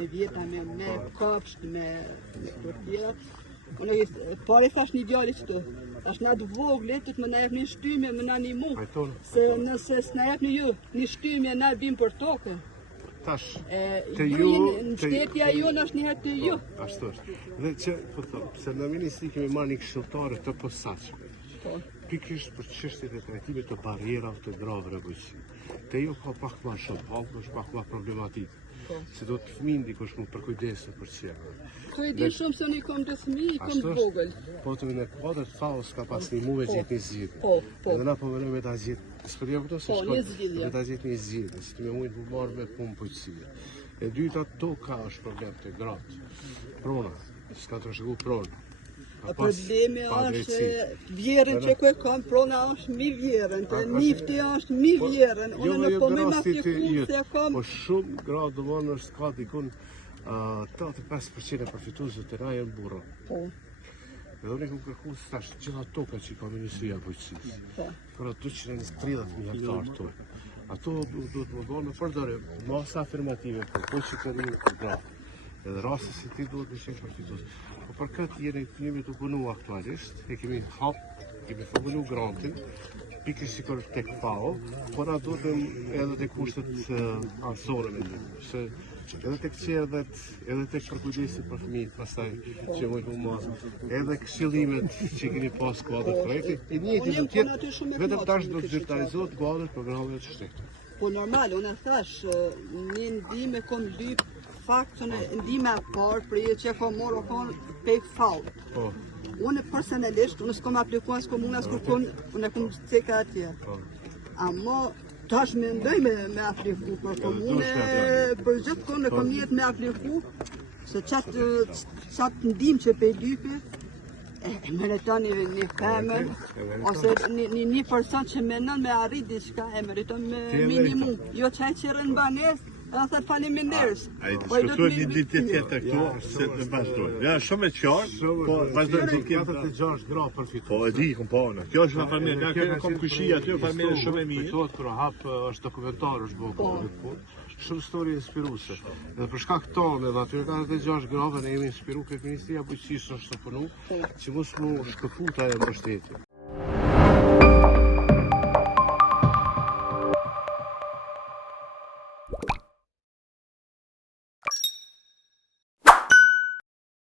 me vjeta, me kopsht, me të tjera. Unë pare thash një djali qëtë, thash na të voglit, të më na jep një shtymje, më na një mu, se nëse s'na jep një shtymje, na bim për tokë. Tash, të ju, në shtetja ju, në është njëherë të ju. Ashtu është. Dhe që, po thëmë, se në ministri kemi marrë një këshilltare të posaçme. Pikërisht për çështjet e trajtimit të barrierave të grave rregullsi. Te jo ka pak më shumë, është pak më problematik. Se do të fëmijë ndikosh më për kujdesin për çfarë. Po e di shumë se unë kam të fëmijë, kam të vogël. Po të në kuadër të faos ka pas një muve gjithë një zgjidhje. Po. Edhe na po venojmë ta zgjidh. S'po jo këto se shkon. Me ta zgjidh një zgjidhje, si të më mund të marr me punë policie. E dyta toka është problem të gratë. Prona, s'ka të shku pronë. Problemi është vjerën që ku e kam, prona është mi vjerën, të nifti është mi vjerën, unë në po me apliku se kam. Po shumë gradë dëmonë është ka dikun 85% e përfituesve të na janë burra. Po. Edhe unë kam kërkuar tash gjitha toka që ka Ministria e Bujqësisë. Po. Për 230.000 hektarë tonë. Ato duhet më bëhen në përdorim masa afirmative për bujqëtërinë e gratë. Edhe rasti si ti duhet të qenë përfitues. Po për këtë jemi të punu aktualisht, e kemi formulu grantin, pikërisht sikur tek FAO, por na duhet edhe tek kushtet anësore me një. Se edhe tek qerdhet, edhe tek përkujdesi për fëmijët, pastaj që mund të marrë, edhe këshillimet që keni pas kuadër projekti, e njëjti do të jetë, vetëm tash do të zyrtarizohet kuadri programeve të shtetit. Po normal, unë thash, një ndihmë kom lyp faktën e ndihme e parë për që kam marrë kanë pej FAO. Po. Unë personalisht, unë s'kam aplikuar as komunë as kërkon, unë kam ceka atje. Ama tash mendoj me apliku për komunë, për gjithë konë kam jetë me apliku, se qatë ndihmë që pej lypi, e meriton një femër, ose një person që menon me arrit diçka, e meriton me minimum. Jo që e qërën banes, edhe thët faleminderis. A i diskutuar një ditë tjetër këtu, se të vazhdojnë. Ja, shumë e qartë, po vazhdojnë të kemë. 46 gra përfitues. Po, e di, kom po, në. Kjo është në familje, nga kjo kom kushia aty, familje shumë e mirë. Kujtohet kur hap është dokumentar, është bëu. Shumë histori inspiruese. Edhe për shkak të tonë, edhe aty 46 grave ne jemi inspiruar ke Ministria e Bujqësisë është të punu, që mos mu shkëputa e mbështetje.